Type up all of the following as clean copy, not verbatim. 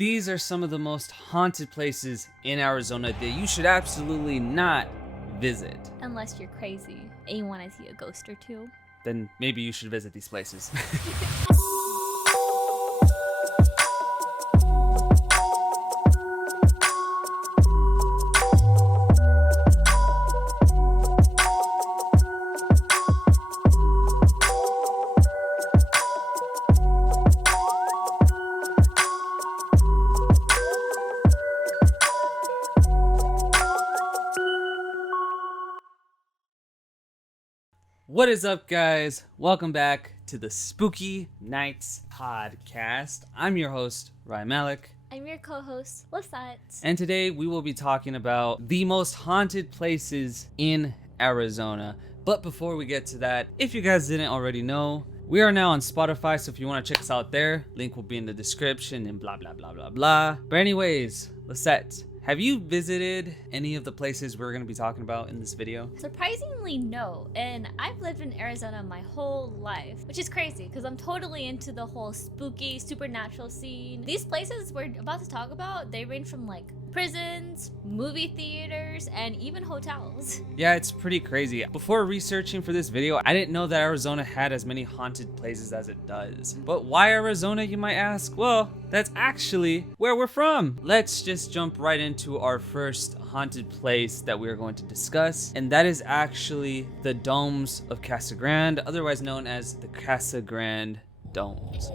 These are some of the most haunted places in Arizona that you should absolutely not visit. Unless you're crazy and you want to see a ghost or two. Then maybe you should visit these places. What is up, guys? Welcome back to the Spooky Nights podcast. I'm your host, Rye Malik. I'm your co-host, Lysette. And today we will be talking about the most haunted places in Arizona. But before we get to that, if you guys didn't already know, we are now on Spotify, so if you want to check us out there, link will be in the description and blah, blah, blah, blah, blah. But anyways, Lysette, have you visited any of the places we're going to be talking about in this video? Surprisingly, no. And I've lived in Arizona my whole life, which is crazy because I'm totally into the whole spooky, supernatural scene. These places we're about to talk about, they range from like prisons, movie theaters, and even hotels. Yeah, it's pretty crazy. Before researching for this video, I didn't know that Arizona had as many haunted places as it does. But why Arizona, you might ask? Well, that's actually where we're from. Let's just jump right into our first haunted place that we are going to discuss, and that is actually the domes of Casa Grande, otherwise known as the Casa Grande domes.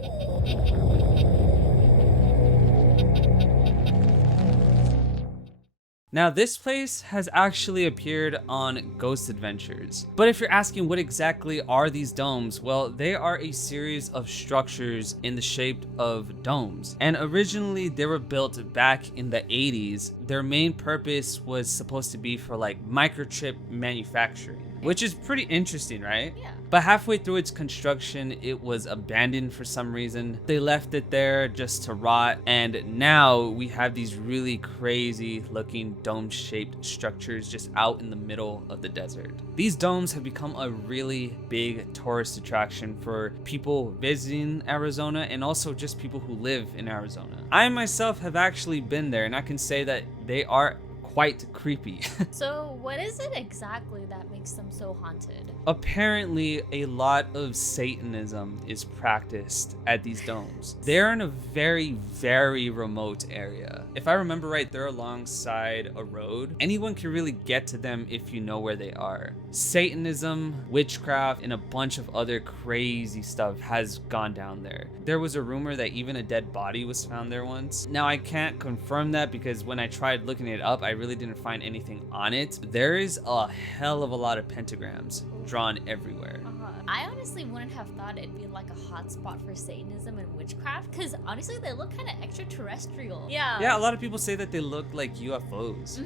Now, this place has actually appeared on Ghost Adventures. But if you're asking what exactly are these domes, well, they are a series of structures in the shape of domes. And originally they were built back in the 80s. Their main purpose was supposed to be for like microchip manufacturing, which is pretty interesting, right? Yeah. But halfway through its construction, it was abandoned for some reason. They left it there just to rot, and now we have these really crazy looking dome-shaped structures just out in the middle of the desert. These domes have become a really big tourist attraction for people visiting Arizona and also just people who live in Arizona. I myself have actually been there, and I can say that they are quite creepy. So what is it exactly that makes them so haunted? Apparently, a lot of Satanism is practiced at these domes. They're in a very, very remote area. If I remember right, they're alongside a road. Anyone can really get to them if you know where they are. Satanism, witchcraft, and a bunch of other crazy stuff has gone down there. There was a rumor that even a dead body was found there once. Now, I can't confirm that because when I tried looking it up, I really didn't find anything on it. There is a hell of a lot of pentagrams drawn everywhere. I honestly wouldn't have thought it'd be like a hot spot for Satanism and witchcraft because honestly they look kind of extraterrestrial. Yeah, a lot of people say that they look like UFOs.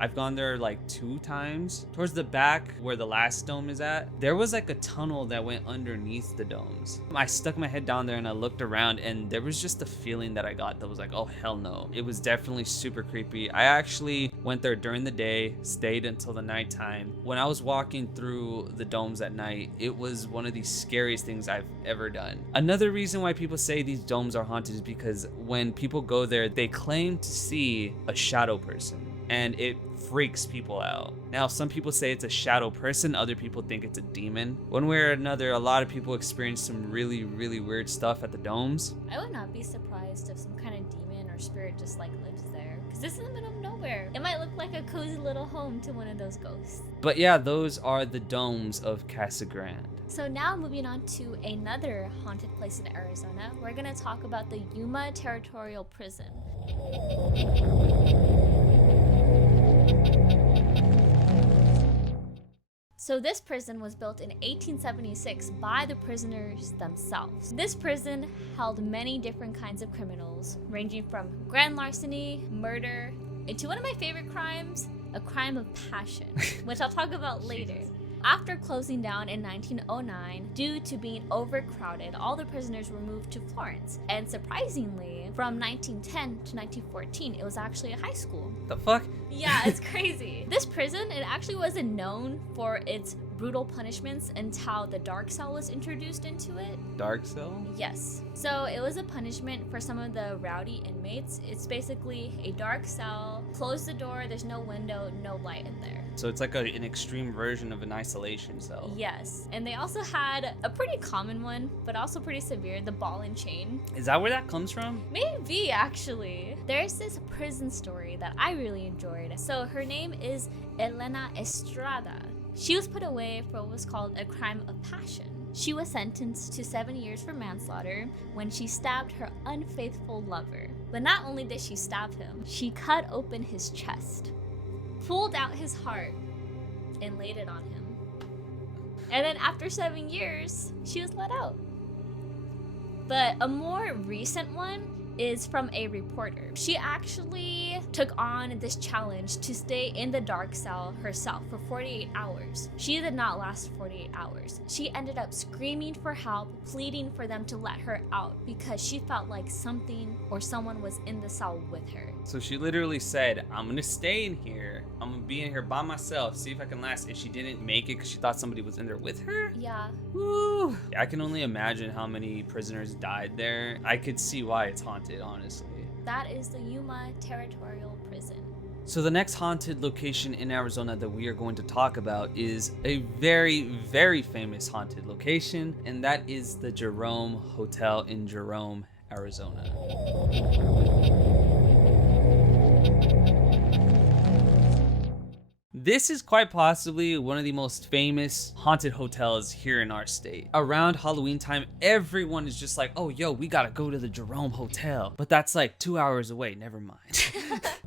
I've gone there like 2 times. Towards the back where the last dome is at, there was like a tunnel that went underneath the domes. I stuck my head down there and I looked around, and there was just a feeling that I got that was like, oh hell no. It was definitely super creepy. I actually went there during the day, stayed until the nighttime. When I was walking through the domes at night, it was one of the scariest things I've ever done. Another reason why people say these domes are haunted is because when people go there, they claim to see a shadow person, and it freaks people out. Now, some people say it's a shadow person, other people think it's a demon. One way or another, a lot of people experience some really, really weird stuff at the domes. I would not be surprised if some kind of demon or spirit just like lives there, because this is in the middle of nowhere. It might look like a cozy little home to one of those ghosts. But yeah, those are the domes of Casa Grande. So now moving on to another haunted place in Arizona, we're going to talk about the YUMA Territorial Prison. So this prison was built in 1876 by the prisoners themselves. This prison held many different kinds of criminals, ranging from grand larceny, murder, and to one of my favorite crimes, a crime of passion, which I'll talk about later. After closing down in 1909, due to being overcrowded, all the prisoners were moved to Florence. And surprisingly, from 1910 to 1914, it was actually a high school. The fuck? Yeah, it's crazy. This prison, it actually wasn't known for its brutal punishments until the dark cell was introduced into it. Dark cell? Yes. So it was a punishment for some of the rowdy inmates. It's basically a dark cell, close the door, there's no window, no light in there. So it's like an extreme version of an isolation cell. Yes. And they also had a pretty common one, but also pretty severe, the ball and chain. Is that where that comes from? Maybe, actually. There's this prison story that I really enjoyed. So her name is Elena Estrada. She was put away for what was called a crime of passion. She was sentenced to 7 years for manslaughter when she stabbed her unfaithful lover. But not only did she stab him, she cut open his chest, pulled out his heart, and laid it on him. And then after 7 years, she was let out. But a more recent one is from a reporter. She actually took on this challenge to stay in the dark cell herself for 48 hours. She did not last 48 hours. She ended up screaming for help, pleading for them to let her out because she felt like something or someone was in the cell with her. So she literally said, I'm gonna stay in here. I'm gonna be in here by myself, see if I can last. And she didn't make it because she thought somebody was in there with her? Yeah. Woo! I can only imagine how many prisoners died there. I could see why it's haunted, honestly. That is the YUMA Territorial Prison. So the next haunted location in Arizona that we are going to talk about is a very, very famous haunted location, and that is the Jerome Hotel in Jerome, Arizona. This is quite possibly one of the most famous haunted hotels here in our state. Around Halloween time, everyone is just like, oh, yo, we gotta go to the Jerome Hotel. But that's like 2 hours away, never mind.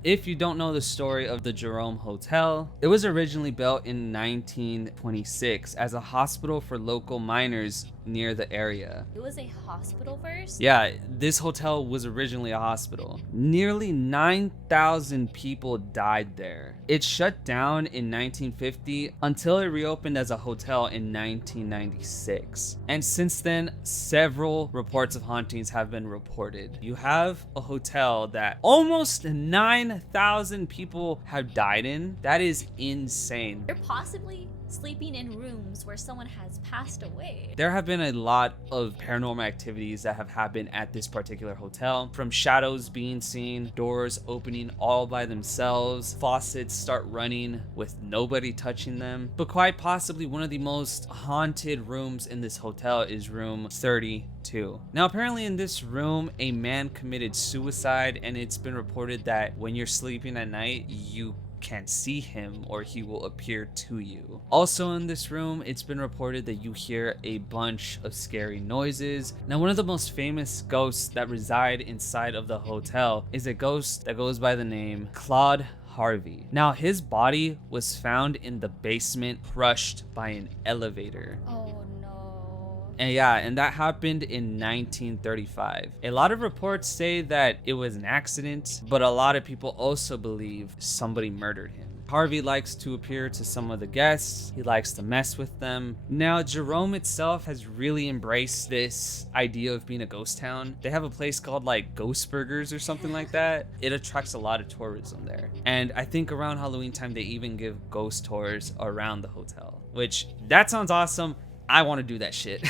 If you don't know the story of the Jerome Hotel, it was originally built in 1926 as a hospital for local miners near the area. It was a hospital first? Yeah, this hotel was originally a hospital. Nearly 9,000 people died there. It shut down in 1950 until it reopened as a hotel in 1996. And since then, several reports of hauntings have been reported. You have a hotel that almost 9,000 people have died in. That is insane. You're possibly sleeping in rooms where someone has passed away. There have been a lot of paranormal activities that have happened at this particular hotel, from shadows being seen, doors opening all by themselves, faucets start running with nobody touching them. But quite possibly one of the most haunted rooms in this hotel is room 32. Now apparently in this room a man committed suicide, and it's been reported that when you're sleeping at night you can't see him or he will appear to you. Also in this room, it's been reported that you hear a bunch of scary noises. Now one of the most famous ghosts that reside inside of the hotel is a ghost that goes by the name Claude Harvey. Now his body was found in the basement, crushed by an elevator. Oh no. And that happened in 1935. A lot of reports say that it was an accident, but a lot of people also believe somebody murdered him. Harvey likes to appear to some of the guests. He likes to mess with them. Now, Jerome itself has really embraced this idea of being a ghost town. They have a place called like Ghost Burgers or something like that. It attracts a lot of tourism there. And I think around Halloween time, they even give ghost tours around the hotel, which that sounds awesome. I want to do that shit.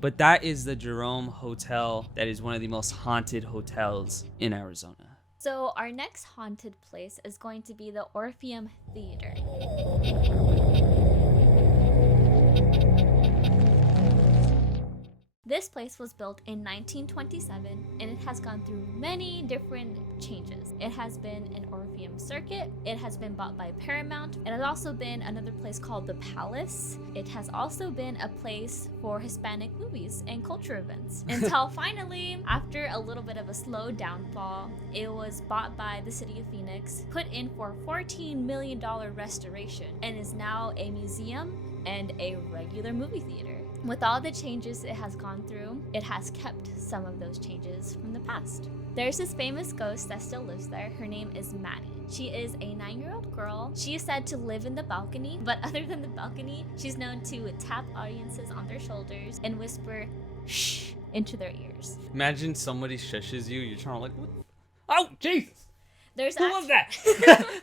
But that is the Jerome Hotel. That is one of the most haunted hotels in Arizona. So our next haunted place is going to be the Orpheum Theater. This place was built in 1927 and it has gone through many different changes. It has been an Orpheum circuit, it has been bought by Paramount, it has also been another place called the Palace. It has also been a place for Hispanic movies and culture events. Until finally, after a little bit of a slow downfall, it was bought by the city of Phoenix, put in for $14 million restoration, and is now a museum and a regular movie theater. With all the changes it has gone through, it has kept some of those changes from the past. There's this famous ghost that still lives there. Her name is Maddie. She is a 9-year-old girl. She is said to live in the balcony, but other than the balcony, she's known to tap audiences on their shoulders and whisper shh into their ears. Imagine somebody shushes you, you're trying to like, what? Oh, Jesus! There's Who was that?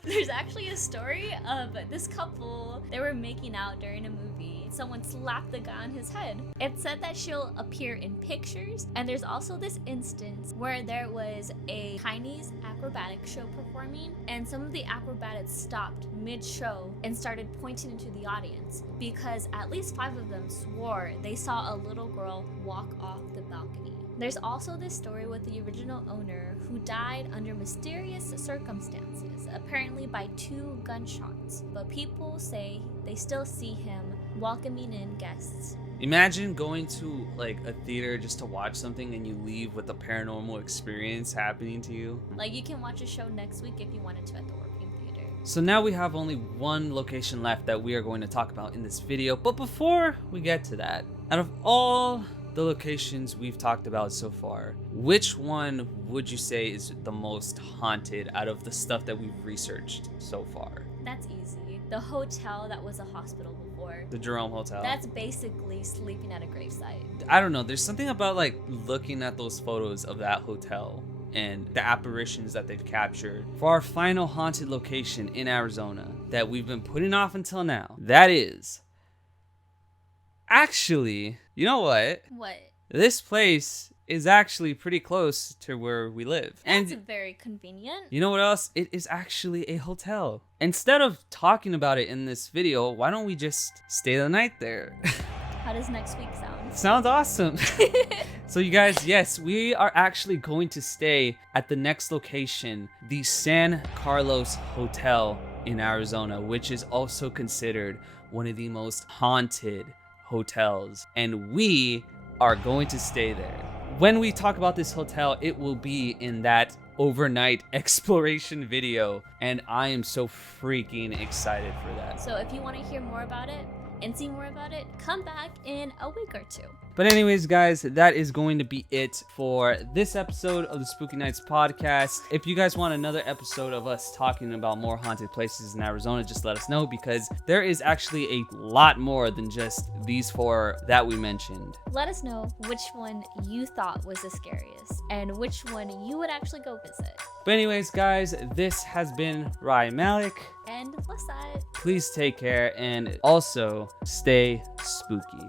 There's actually a story of this couple. They were making out during a movie. Someone slapped the guy on his head. It's said that she'll appear in pictures, and there's also this instance where there was a Chinese acrobatic show performing, and some of the acrobatics stopped mid-show and started pointing into the audience because at least 5 of them swore they saw a little girl walk off the balcony. There's also this story with the original owner who died under mysterious circumstances, apparently by 2 gunshots, but people say they still see him welcoming in guests. Imagine going to like a theater just to watch something and you leave with a paranormal experience happening to you. Like, you can watch a show next week if you wanted to at the ORPHEUM Theater. So now we have only one location left that we are going to talk about in this video. But before we get to that, out of all the locations we've talked about so far, which one would you say is the most haunted out of the stuff that we've researched so far? That's easy. The hotel that was a hospital before. The Jerome Hotel. That's basically sleeping at a gravesite. I don't know. There's something about like looking at those photos of that hotel and the apparitions that they've captured for our final haunted location in Arizona that we've been putting off until now. That is actually, you know what? What? This place is actually pretty close to where we live. That's And very convenient. you know what else? It is actually a hotel. Instead of talking about it in this video, why don't we just stay the night there? How does next week sound? Sounds awesome. So you guys, yes, we are actually going to stay at the next location, the San Carlos Hotel in Arizona, which is also considered one of the most haunted hotels. And we are going to stay there. When we talk about this hotel, it will be in that overnight exploration video, and I am so freaking excited for that. So if you want to hear more about it and see more about it, come back in a week or 2. But anyways, guys, that is going to be it for this episode of the Spooky Nights podcast. If you guys want another episode of us talking about more haunted places in Arizona, just let us know, because there is actually a lot more than just these 4 that we mentioned. Let us know which one you thought was the scariest and which one you would actually go visit. But anyways, guys, this has been Rye Malik. And Lysette. Please take care and also stay spooky.